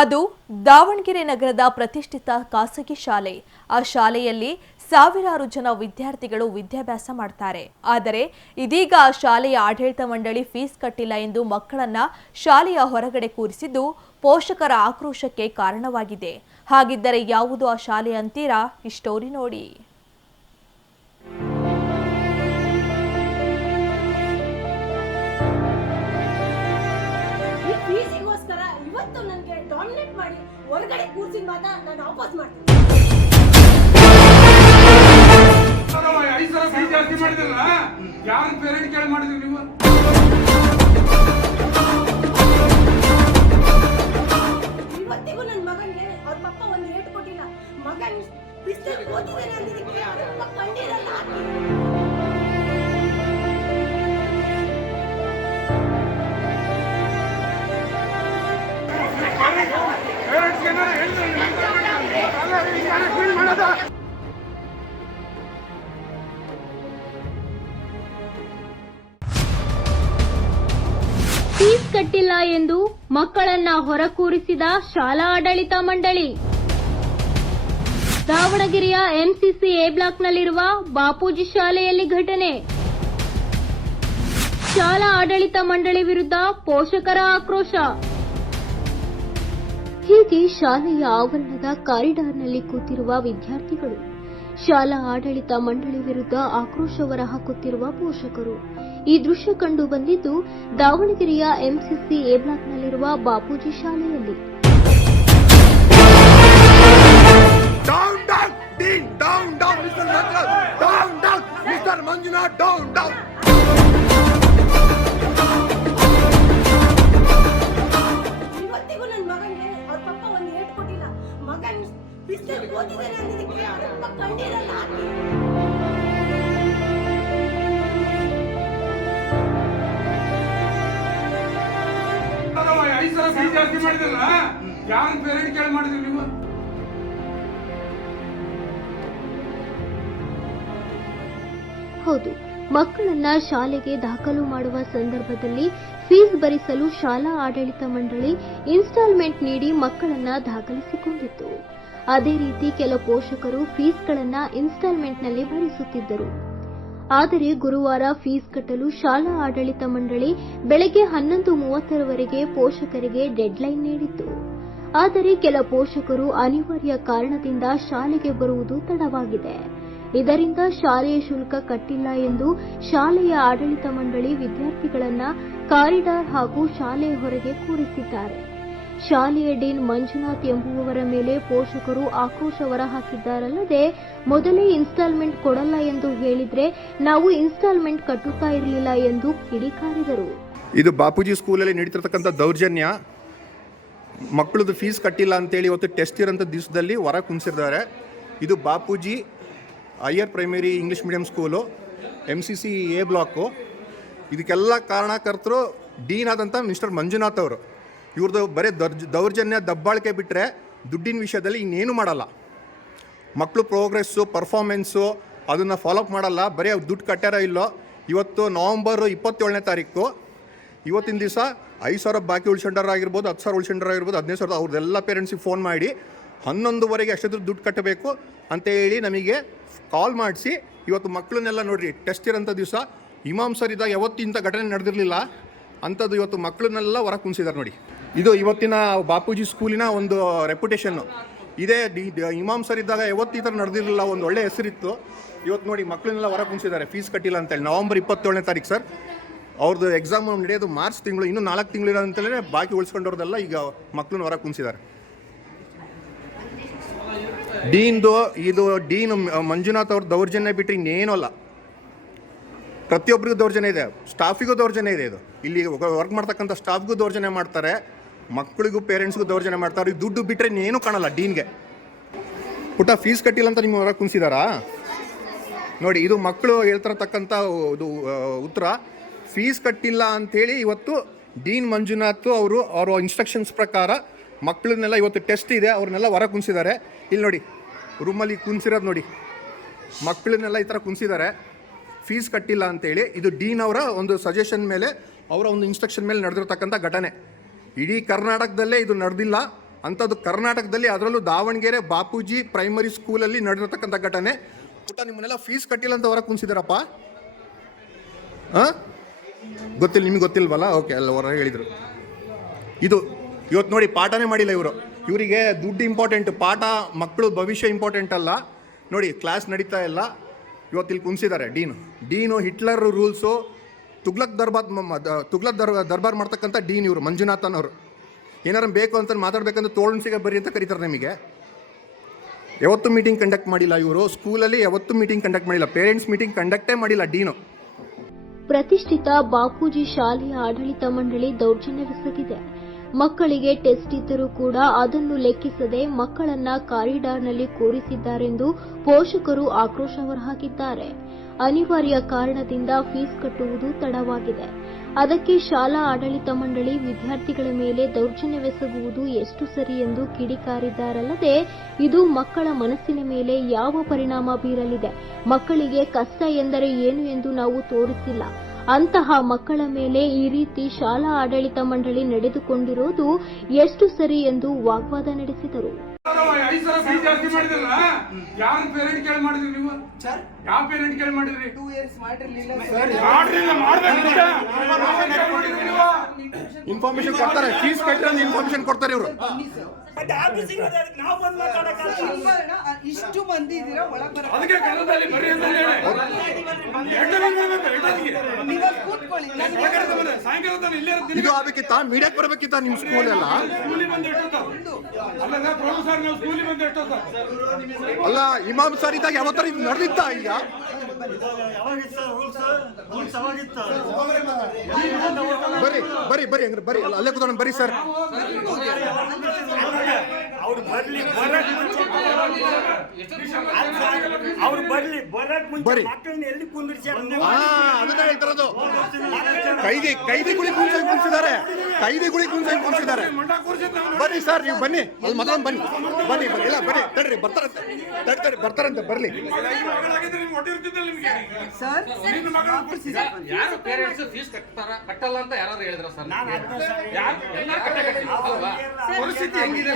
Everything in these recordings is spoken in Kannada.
ಅದು ದಾವಣಗೆರೆ ನಗರದ ಪ್ರತಿಷ್ಠಿತ ಖಾಸಗಿ ಶಾಲೆ. ಆ ಶಾಲೆಯಲ್ಲಿ ಸಾವಿರಾರು ಜನ ವಿದ್ಯಾರ್ಥಿಗಳು ವಿದ್ಯಾಭ್ಯಾಸ ಮಾಡ್ತಾರೆ. ಆದರೆ ಇದೀಗ ಆ ಶಾಲೆಯ ಆಡಳಿತ ಮಂಡಳಿ ಫೀಸ್ ಕಟ್ಟಿಲ್ಲ ಎಂದು ಮಕ್ಕಳನ್ನ ಶಾಲೆಯ ಹೊರಗಡೆ ಕೂರಿಸಿದ್ದು ಪೋಷಕರ ಆಕ್ರೋಶಕ್ಕೆ ಕಾರಣವಾಗಿದೆ. ಹಾಗಿದ್ದರೆ ಯಾವುದು ಆ ಶಾಲೆ ಅಂತೀರಾ? ಈ ಸ್ಟೋರಿ ನೋಡಿ. ಹೊರಗಡೆ ಕೂರ್ಸಿ ಮಾತಾ ನಾನು ವಾಪಸ್ ಮಾಡ್ತೀನಿ. ಜಾಸ್ತಿ ಮಾಡಿದ್ರಲ್ಲ, ಯಾರು ಪೇರೆಂಟ್ ಕೇಳಿ ಮಾಡಿದ್ರಿ ನೀವು? ಇವತ್ತಿಗೂ ನನ್ನ ಮಗನಿಗೆ ಅವ್ರ ಪಪ್ಪ ಒಂದು ರೇಟ್ ಕೊಟ್ಟಿಲ್ಲ. ಮಗನ್ ಬಿಸ್ನೆಸ್ ಓದಿದಾನೆ ಅಂದಿದ್ದಕ್ಕೆ ಅವ್ರ ಪಪ್ಪ ಕಂಡಿರಲ್ಲ. ಫೀಸ್ ಕಟ್ಟಿಲ್ಲ ಎಂದು ಮಕ್ಕಳನ್ನ ಹೊರಕೂರಿಸಿದ ಶಾಲಾ ಆಡಳಿತ ಮಂಡಳಿ. ದಾವಣಗೆರೆಯ ಎಂಸಿಸಿ ಎ ಬ್ಲಾಕ್ನಲ್ಲಿರುವ ಬಾಪೂಜಿ ಶಾಲೆಯಲ್ಲಿ ಘಟನೆ. ಶಾಲಾ ಆಡಳಿತ ಮಂಡಳಿ ವಿರುದ್ಧ ಪೋಷಕರ ಆಕ್ರೋಶ. ಹೀಗೆ ಶಾಲೆಯ ಆವರಣದ ಕಾರಿಡಾರ್ನಲ್ಲಿ ಕೂತಿರುವ ವಿದ್ಯಾರ್ಥಿಗಳು, ಶಾಲಾ ಆಡಳಿತ ಮಂಡಳಿ ವಿರುದ್ಧ ಆಕ್ರೋಶ ಹೊರಹಾಕುತ್ತಿರುವ ಪೋಷಕರು. ಈ ದೃಶ್ಯ ಕಂಡು ಬಂದಿದ್ದು ದಾವಣಗೆರೆಯ ಎಂಸಿಸಿ ಎ ಬ್ಲಾಕ್ನಲ್ಲಿರುವ ಬಾಪೂಜಿ ಶಾಲೆಯಲ್ಲಿ. ಇವತ್ತಿಗೂ ನನ್ನ ಮಗನಿಗೆ ಅವ್ರ ಪಪ್ಪ ಒಂದು ರೇಟ್ ಕೊಟ್ಟಿಲ್ಲ. ಮಗನ್ ಬಿಸ್ನೆಸ್ ಓದಿದಾನೆ ಅಂದಿದ್ದಕ್ಕೆ ಅವ್ರ ಪಪ್ಪ ಕಂಡಿರಲ್ಲ. ಜಾಸ್ತಿ ಮಾಡಿದ್ರಲ್ಲ, ಯಾರು ಪೇರೆಂಟ್ ಕೇಳಿ ಮಾಡಿದ್ರಿ ನೀವು? ಹೌದು, ಮಕ್ಕಳನ್ನ ಶಾಲೆಗೆ ದಾಖಲು ಮಾಡುವ ಸಂದರ್ಭದಲ್ಲಿ ಫೀಸ್ ಭರಿಸಲು ಶಾಲಾ ಆಡಳಿತ ಮಂಡಳಿ ಇನ್ಸ್ಟಾಲ್ಮೆಂಟ್ ನೀಡಿ ಮಕ್ಕಳನ್ನ ದಾಖಲಿಸಿಕೊಂಡಿತ್ತು. ಅದೇ ರೀತಿ ಕೆಲ ಪೋಷಕರು ಫೀಸ್ಗಳನ್ನ ಇನ್ಸ್ಟಾಲ್ಮೆಂಟ್ನಲ್ಲಿ ಭರಿಸುತ್ತಿದ್ದರು. ಆದರೆ ಗುರುವಾರ ಫೀಸ್ ಕಟ್ಟಲು ಶಾಲಾ ಆಡಳಿತ ಮಂಡಳಿ ಬೆಳಗ್ಗೆ 11:30ರವರೆಗೆ ಪೋಷಕರಿಗೆ ಡೆಡ್ಲೈನ್ ನೀಡಿತ್ತು. ಆದರೆ ಕೆಲ ಪೋಷಕರು ಅನಿವಾರ್ಯ ಕಾರಣದಿಂದ ಶಾಲೆಗೆ ಬರುವುದು ತಡವಾಗಿದೆ. ಇದರಿಂದ ಶಾಲೆಯ ಶುಲ್ಕ ಕಟ್ಟಿಲ್ಲ ಎಂದು ಶಾಲೆಯ ಆಡಳಿತ ಮಂಡಳಿ ವಿದ್ಯಾರ್ಥಿಗಳನ್ನ ಕಾರಿಡಾರ್ ಹಾಗೂ ಶಾಲೆಯ ಹೊರಗೆ ಕೂರಿಸಿದ್ದಾರೆ. ಶಾಲೆಯ ಡೀನ್ ಮಂಜುನಾಥ್ ಎಂಬುವವರ ಮೇಲೆ ಪೋಷಕರು ಆಕ್ರೋಶ ಹೊರಹಾಕಿದ್ದಾರಲ್ಲದೆ, ಮೊದಲೇ ಇನ್ಸ್ಟಾಲ್ಮೆಂಟ್ ಕೊಡಲ್ಲ ಎಂದು ಹೇಳಿದ್ರೆ ನಾವು ಇನ್ಸ್ಟಾಲ್ಮೆಂಟ್ ಕಟ್ಟುತ್ತಾ ಇರಲಿಲ್ಲ ಎಂದು ಕಿಡಿಕಾರಿದರು. ಇದು ಬಾಪೂಜಿ ಸ್ಕೂಲಲ್ಲಿ ನಡೀತಿರ್ತಕ್ಕಂಥ ದೌರ್ಜನ್ಯ. ಮಕ್ಕಳದು ಫೀಸ್ ಕಟ್ಟಿಲ್ಲ ಅಂತೇಳಿ ಇವತ್ತು ಟೆಸ್ಟ್ ಇರೋಂಥ ದಿವಸದಲ್ಲಿ ಹೊರ ಕುಣಿಸಿದ್ದಾರೆ. ಇದು Bapuji higher primary English medium school, MCC A block. ಇದಕ್ಕೆಲ್ಲ ಕಾರಣಕರ್ತರು ಡೀನ್ ಆದಂಥ ಮಿಸ್ಟರ್ ಮಂಜುನಾಥ್ ಅವರು. ಇವ್ರದ್ದು ಬರೀ ದೌರ್ಜನ್ಯ ದಬ್ಬಾಳಿಕೆ ಬಿಟ್ಟರೆ ದುಡ್ಡಿನ ವಿಷಯದಲ್ಲಿ ಇನ್ನೇನು ಮಾಡಲ್ಲ. ಮಕ್ಕಳು ಪ್ರೋಗ್ರೆಸ್ಸು ಪರ್ಫಾರ್ಮೆನ್ಸು ಅದನ್ನು ಫಾಲೋಅಪ್ ಮಾಡಲ್ಲ. ಬರೀ ದುಡ್ಡು ಕಟ್ಟಾರೋ ಇಲ್ಲೋ. ಇವತ್ತು ನವಂಬರ್ 27ನೇ ತಾರೀಕು, ಇವತ್ತಿನ ದಿವಸ 5,000 ಬಾಕಿ ಉಳ್ಸ್ಕೊಂಡರಾಗಿರ್ಬೋದು, 10,000 ಉಳ್ಸ್ಕೊಂಡರಾಗಿರ್ಬೋದು, 15,000 ಅವ್ರದ್ದೆಲ್ಲ ಪೇರೆಂಟ್ಸಿಗೆ ಫೋನ್ ಮಾಡಿ 11:00ವರೆಗೆ ಅಷ್ಟೊಂದು ದುಡ್ಡು ಕಟ್ಟಬೇಕು ಅಂತೇಳಿ ನಮಗೆ ಕಾಲ್ ಮಾಡಿಸಿ ಇವತ್ತು ಮಕ್ಕಳನ್ನೆಲ್ಲ ನೋಡಿರಿ ಟೆಸ್ಟ್ ಇರೋಂಥ ದಿವಸ ಇಮಾಮ್ ಸರ್ ಇದ್ದಾಗ ಯಾವತ್ತಿಂಥ ಘಟನೆ ನಡೆದಿರಲಿಲ್ಲ ಅಂಥದ್ದು ಇವತ್ತು ಮಕ್ಕಳನ್ನೆಲ್ಲ ಹೊರ ಕುಣಿಸಿದ್ದಾರೆ ನೋಡಿ. ಇದು ಇವತ್ತಿನ ಬಾಪೂಜಿ ಸ್ಕೂಲಿನ ಒಂದು ರೆಪ್ಯುಟೇಷನ್ನು. ಇದೇ ಇಮಾಮ್ ಸರ್ ಇದ್ದಾಗ ಯಾವತ್ತು ಈ ಥರ ನಡೆದಿರಲಿಲ್ಲ, ಒಂದು ಒಳ್ಳೆ ಹೆಸರಿತ್ತು. ಇವತ್ತು ನೋಡಿ ಮಕ್ಕಳನ್ನೆಲ್ಲ ಹೊರ ಕುಣಿಸಿದ್ದಾರೆ ಫೀಸ್ ಕಟ್ಟಿಲ್ಲ ಅಂತೇಳಿ. ನವಂಬರ್ 27ನೇ ತಾರೀಕು ಸರ್, ಅವ್ರದ್ದು ಎಕ್ಸಾಮ್ ನಡೆಯೋದು ಮಾರ್ಚ್ ತಿಂಗಳು, ಇನ್ನೂ 4 ತಿಂಗಳಿರೋ ಅಂತಲೇ ಬಾಕಿ ಉಳಿಸ್ಕೊಂಡವ್ರದ್ದೆಲ್ಲ ಈಗ ಮಕ್ಕಳನ್ನ ಹೊರ ಕುಣಿಸಿದ್ದಾರೆ. ಇದು ಡೀನ್ ಮಂಜುನಾಥ್ ಅವ್ರ ದೌರ್ಜನ್ಯ ಬಿಟ್ಟರೆ ಇನ್ನೇನೂ ಅಲ್ಲ. ಪ್ರತಿಯೊಬ್ಬರಿಗೂ ದೌರ್ಜನ್ಯ ಇದೆ, ಸ್ಟಾಫಿಗೂ ದೌರ್ಜನ್ಯ ಇದೆ. ಇದು ಇಲ್ಲಿ ವರ್ಕ್ ಮಾಡ್ತಕ್ಕಂಥ ಸ್ಟಾಫ್ಗೂ ದೌರ್ಜನ್ಯ ಮಾಡ್ತಾರೆ, ಮಕ್ಕಳಿಗೂ ಪೇರೆಂಟ್ಸ್ಗೂ ದೌರ್ಜನ್ಯ ಮಾಡ್ತಾರೆ. ದುಡ್ಡು ಬಿಟ್ಟರೆ ಇನ್ನೇನು ಕಾಣಲ್ಲ ಡೀನ್ಗೆ. ಪುಟ್ಟ ಫೀಸ್ ಕಟ್ಟಿಲ್ಲ ಅಂತ ನಿಮ್ಮ ಹೊರ ಕುಣಿಸಿದಾರಾ ನೋಡಿ. ಇದು ಮಕ್ಕಳು ಹೇಳ್ತಿರತಕ್ಕಂಥ ಇದು ಉತ್ತರ. ಫೀಸ್ ಕಟ್ಟಿಲ್ಲ ಅಂಥೇಳಿ ಇವತ್ತು ಡೀನ್ ಮಂಜುನಾಥ್ ಅವರು ಅವರ ಇನ್ಸ್ಟ್ರಕ್ಷನ್ಸ್ ಪ್ರಕಾರ ಮಕ್ಕಳನ್ನೆಲ್ಲ ಇವತ್ತು ಟೆಸ್ಟ್ ಇದೆ, ಅವ್ರನ್ನೆಲ್ಲ ಹೊರ ಕುಣಿಸಿದ್ದಾರೆ. ಇಲ್ಲಿ ನೋಡಿ ರೂಮಲ್ಲಿ ಕುಣಿಸಿರೋದು ನೋಡಿ, ಮಕ್ಕಳನ್ನೆಲ್ಲ ಈ ಥರ ಕುಣಿಸಿದ್ದಾರೆ ಫೀಸ್ ಕಟ್ಟಿಲ್ಲ ಅಂತೇಳಿ. ಇದು ಡೀನ್ ಅವರ ಒಂದು ಸಜೆಷನ್ ಮೇಲೆ, ಅವರ ಒಂದು ಇನ್ಸ್ಟ್ರಕ್ಷನ್ ಮೇಲೆ ನಡೆದಿರ್ತಕ್ಕಂಥ ಘಟನೆ. ಇಡೀ ಕರ್ನಾಟಕದಲ್ಲೇ ಇದು ನಡೆದಿಲ್ಲ. ಅಂಥದ್ದು ಕರ್ನಾಟಕದಲ್ಲಿ, ಅದರಲ್ಲೂ ದಾವಣಗೆರೆ ಬಾಪೂಜಿ ಪ್ರೈಮರಿ ಸ್ಕೂಲಲ್ಲಿ ನಡೆದಿರ್ತಕ್ಕಂಥ ಘಟನೆ. ಪುಟ್ಟ ನಿಮ್ಮನ್ನೆಲ್ಲ ಫೀಸ್ ಕಟ್ಟಿಲ್ಲ ಅಂತ ಹೊರಗೆ ಕುಣಿಸಿದಾರಪ್ಪ. ಗೊತ್ತಿಲ್ಲ, ನಿಮ್ಗೆ ಗೊತ್ತಿಲ್ವಲ್ಲ? ಓಕೆ, ಅಲ್ಲ ಹೊರಗೆ ಹೇಳಿದರು. ಇದು ಇವತ್ತು ನೋಡಿ ಪಾಠನೇ ಮಾಡಿಲ್ಲ ಇವರು. ಇವರಿಗೆ ದುಡ್ಡು ಇಂಪಾರ್ಟೆಂಟ್, ಪಾಠ ಮಕ್ಕಳು ಭವಿಷ್ಯ ಇಂಪಾರ್ಟೆಂಟ್ ಅಲ್ಲ. ನೋಡಿ ಕ್ಲಾಸ್ ನಡೀತಾ ಇಲ್ಲ, ಇವತ್ತು ಇಲ್ಲಿ ಕುಣಿಸಿದ್ದಾರೆ ಡೀನು ಹಿಟ್ಲರ್ ರೂಲ್ಸು, ತುಗ್ಲಕ್ ದರ್ಬಾರ್ ಮಾಡ್ತಕ್ಕಂಥ ಡೀನ್ ಇವರು, ಮಂಜುನಾಥನ್ ಅವರು. ಏನಾರು ಬೇಕು ಅಂತ ಮಾತಾಡ್ಬೇಕಂದ್ರೆ ತೋಳ್ಸಿಗೆ ಬರ್ರಿ ಅಂತ ಕರೀತಾರೆ ನಿಮಗೆ. ಯಾವತ್ತೂ ಮೀಟಿಂಗ್ ಕಂಡಕ್ಟ್ ಮಾಡಿಲ್ಲ ಇವರು, ಸ್ಕೂಲಲ್ಲಿ ಯಾವತ್ತೂ ಮೀಟಿಂಗ್ ಕಂಡಕ್ಟ್ ಮಾಡಿಲ್ಲ, ಪೇರೆಂಟ್ಸ್ ಮೀಟಿಂಗ್ ಕಂಡಕ್ಟೇ ಮಾಡಿಲ್ಲ ಡೀನು. ಪ್ರತಿಷ್ಠಿತ ಬಾಪೂಜಿ ಶಾಲೆಯ ಆಡಳಿತ ಮಂಡಳಿ ದೌರ್ಜನ್ಯವೆಸಗಿದೆ. ಮಕ್ಕಳಿಗೆ ಟೆಸ್ಟ್ ಇದ್ದರೂ ಕೂಡ ಅದನ್ನು ಲೆಕ್ಕಿಸದೆ ಮಕ್ಕಳನ್ನ ಕಾರಿಡಾರ್ನಲ್ಲಿ ಕೂರಿಸಿದ್ದಾರೆಂದು ಪೋಷಕರು ಆಕ್ರೋಶ ಹೊರಹಾಕಿದ್ದಾರೆ. ಅನಿವಾರ್ಯ ಕಾರಣದಿಂದ ಫೀಸ್ ಕಟ್ಟುವುದು ತಡವಾಗಿದೆ. ಅದಕ್ಕೆ ಶಾಲಾ ಆಡಳಿತ ಮಂಡಳಿ ವಿದ್ಯಾರ್ಥಿಗಳ ಮೇಲೆ ದೌರ್ಜನ್ಯವೆಸಗುವುದು ಎಷ್ಟು ಸರಿ ಎಂದು ಕಿಡಿಕಾರಿದ್ದಾರಲ್ಲದೆ, ಇದು ಮಕ್ಕಳ ಮನಸ್ಸಿನ ಮೇಲೆ ಯಾವ ಪರಿಣಾಮ ಬೀರಲಿದೆ, ಮಕ್ಕಳಿಗೆ ಕಷ್ಟ ಎಂದರೆ ಏನು ಎಂದು ನಾವು ತೋರಿಸಿಲ್ಲ. ಅಂತಹ ಮಕ್ಕಳ ಮೇಲೆ ಈ ರೀತಿ ಶಾಲಾ ಆಡಳಿತ ಮಂಡಳಿ ನಡೆದುಕೊಂಡಿರುವುದು ಎಷ್ಟು ಸರಿ ಎಂದು ವಾಗ್ವಾದ ನಡೆಸಿದರು. 5 ಸಾವಿರ ಫೀಸ್ ಜಾಸ್ತಿ ಮಾಡಿದ್ರಲ್ಲ, ಯಾವ ಪೇರೆಂಟ್ ಕೇಳಿ ಮಾಡಿದ್ರಿ ನೀವು? ಯಾವ ಪೇರೆಂಟ್ ಕೇಳಿ ಮಾಡಿದ್ರಿ? 2 years ಮಾಡಿರ್ಲಿಲ್ಲ. ಇನ್ಫಾರ್ಮೇಶನ್ ಕೊಡ್ತಾರೆ, ಫೀಸ್ ಕಟ್ಟಿರೋ ಇನ್ಫಾರ್ಮೇಶನ್ ಕೊಡ್ತಾರೆ ಇವರು. ಇಷ್ಟು ಮಂದಿ ಇದೀರಾ, ಒಳಗೆ ಬರ ಅದಕ್ಕೆ ಕನ್ನಡದಲ್ಲಿ ಬರೀ ಅಂತ ಹೇಳಿ ಕೂತ್ಕೊಳ್ಳಿ. ಸಾಯಂಕಾಲ ತಾನು ಇಲ್ಲೇ ಇರ್ತೀನಿ. ಇದು ಆಗ್ಬೇಕಿತ್ತ, ಮೀಡಿಯಾಕ್ಕೆ ಬರ್ಬೇಕಿತ್ತ ನಿಮ್ಮ ಸ್ಕೂಲ್ ಎಲ್ಲ? ಸ್ಕೂಲಿಗೆ ಬಂದು ಅಲ್ಲ ಪ್ರೊಫೆಸರ್, ನಾವು ಸ್ಕೂಲಿಗೆ ಬಂದು ಎಷ್ಟೊತ್ತ? ಅಲ್ಲ, ಇಮಾಮ್ ಸರ್ ಇದ್ದಾಗ ಯಾವತ್ತರ ಇದು ನಡೆದಿತ್ತ? ಈಗ ಬರ್ರಿ ಬರ್ರಿ ಬರ್ರಿ ಹಂಗ್ರೆ ಬರ್ರಿ, ಅಲ್ಲೇ ಕೂತ್ಕೊಂಡು ಬರ್ರಿ ಸರ್. ಅವ್ರು ಬರ್ಲಿ, ಬರಕ್ ಮುಂಚೆ ಮಕ್ಕಳನ್ನ ಎಲ್ಲಿ ಕುಂದಿರ್ಸ್ಯಾರ? ಅದನ್ನ ಹೇಳ್ತಿರೋದು. ಕೈದಿಗಳಿಗೆ ಕುಣಿಸಿದ್ದಾರೆ, ಕೈದಿಗಳಿಗೆ ಕುಣಿಸಿದ್ದಾರೆ. ಬರ್ರಿ ಸರ್, ನೀವು ಬನ್ನಿ, ಅಲ್ಲಿ ಮತ್ತೊಂದು ಬನ್ನಿ ಬನ್ನಿ ಬನ್ನಿ. ಇಲ್ಲ ಬರ್ರಿ, ತಡ್ರಿ, ಬರ್ತಾರಂತೆ ಬರ್ಲಿ. ಸರ್, ಯಾರು ಪೇರೆಂಟ್ಸ್ ಫೀಸ್ ಕಟ್ಟಲ್ಲ ಅಂತ ಯಾರು ಹೇಳಿದ್ರ ಸರ್? ಪರಿಸ್ಥಿತಿ ಹೆಂಗಿದೆ?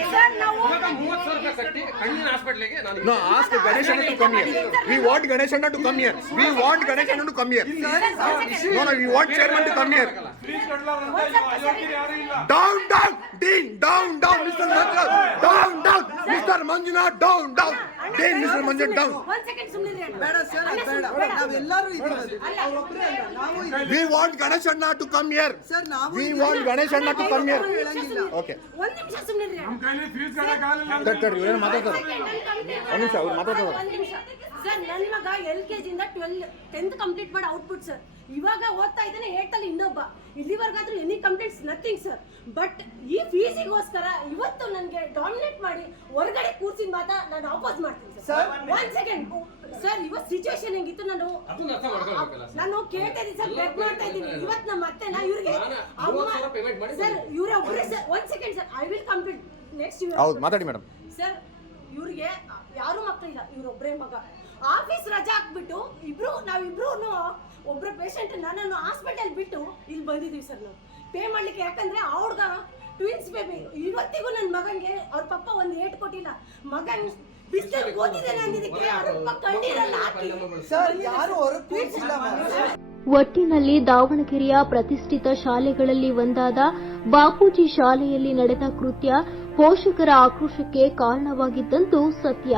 30,000 ರೂಪಾಯಿ ಕಟ್ಟಿ ಕಣ್ಣಿನ ಹಾಸ್ಪಿಟ್ಲಿಗೆ No, ask Ganesh to come here. We want Ganesh to come here. We want Ganesh to come here. No, we want chairman to come here. Down, down, Dean, down, Mr. Manjunath, down, Mr. Manjunath, down, Dean, Mr. Manjunath, down. 1 second ಸುಮ್ಮನಿರಿ ಅಣ್ಣ. ಬೇಡ ಸರ್, ಬೇಡ, ನಾವೆಲ್ಲರೂ ಇದ್ದೀವಿ. ಅವರೊಬ್ಬರೇ ಅಲ್ಲ, ನಾವು ಇದ್ದೀವಿ. We want Ganesh to come here. Sir, ನಾವು We want Ganesh to come here. Okay. 1 ನಿಮಿಷ ಸುಮ್ಮನಿರಿ ಅಣ್ಣ. ನಮ್ಮ ಕೈಲಿ ಫೀಸ್ ಕಟ್ಟಕ್ಕಾಗಲ್ಲ. ತಡ್ರಿ, ಇವ್ರೇನು ಮಾತಾಡ್ತಾರೆ? ಒಂದು ನಿಮಿಷ, ಅವ್ರು ಮಾತಾಡ್ತಾರೆ. ಸರ್, ನನ್ನ ಮಗ LKG ಇಂದ 10th ಕಂಪ್ಲೀಟ್ ಮಾಡಿ ಔಟ್ಪುಟ್ ಸರ್. ಇವಾಗ ಓದ್ತಾ ಇದ್ದಾನೆ 8th ಅಲ್ಲಿ ಇನ್ನೊಬ್ಬ. ಇಲ್ಲಿವರೆಗಾದ್ರೂ any complaints nothing sir. But ಈ ಫೀಸಿಗೋಸ್ಕರ ಇವತ್ತು ನನಗೆ ಡಾಮಿನೇಟ್ ಮಾಡಿ ಹೊರಗಡೆ ಕೂರ್ಸಿದ ಮಾತಾ ನಾನು ವಾಪಸ್ ಮಾಡ್ತೀನಿ ಸರ್. 1 ಸೆಕೆಂಡ್ ಸರ್, ಇವತ್ತು ಸಿಚುವೇಶನ್ ಹೆಂಗಿತ್ತು ನಾನು ಕೇಳ್ತಾ ಇದ್ದೀನಿ ಸರ್, ಬೆಗ್ ಮಾಡ್ತಾ ಇದ್ದೀನಿ. ಇವತ್ತು ನಮ್ಮ ಅತ್ತೆನ ಇವ್ರಿಗೆ ಸರ್, ಇವರೇ ಒಬ್ಬರೇ sir. 1 second sir, I will complete next year. ಹೌದು, ಮಾತಾಡಿ ಮೇಡಮ್. ಸರ್, ಇವ್ರಿಗೆ ಯಾರು ಮಕ್ಕಳಿಲ್ಲ, ಇವ್ರೊಬ್ಬರೇ ಮಗ. ಆಫೀಸ್ ರಜಾ ಹಾಕ್ಬಿಟ್ಟು ನಾವಿಬ್ರು ಒಬ್ಬರ ಪೇಷಂಟ್ ನಾನು ಹಾಸ್ಪಿಟಲ್ ಬಿಟ್ಟು ಇಲ್ಲಿ ಬಂದಿದ್ದೀವಿ ಸರ್. ನಾವು ಪೇ ಮಾಡ್ಲಿಕ್ಕೆ, ಯಾಕಂದ್ರೆ ಅವ್ರಗ ಟ್ವಿನ್ಸ್ ಬೇಬಿ. ಇವತ್ತಿಗೂ ನನ್ನ ಮಗನಿಗೆ ಅವ್ರ ಪಪ್ಪ ಒಂದು ಏಟ್ ಕೊಟ್ಟಿಲ್ಲ. ಮಗನ್ ಬಿಸ್ಲಲ್ಲಿ ಓದಿದ್ದಾನೆ ಅಂದಿದ್ದಕ್ಕೆ ಅವ್ರ ಪಪ್ಪ ಕಣ್ಣೀರಲ್ಲ ಹಾಕಿ ಸರ್, ಯಾರು ಹೊರಗೆ ಕೂರಿಸಿಲ್ಲ. ಒಟ್ಟಿನಲ್ಲಿ ದಾವಣಗೆರೆಯ ಪ್ರತಿಷ್ಠಿತ ಶಾಲೆಗಳಲ್ಲಿ ಒಂದಾದ ಬಾಪೂಜಿ ಶಾಲೆಯಲ್ಲಿ ನಡೆದ ಕೃತ್ಯ ಪೋಷಕರ ಆಕ್ರೋಶಕ್ಕೆ ಕಾರಣವಾಗಿದ್ದಂತೂ ಸತ್ಯ.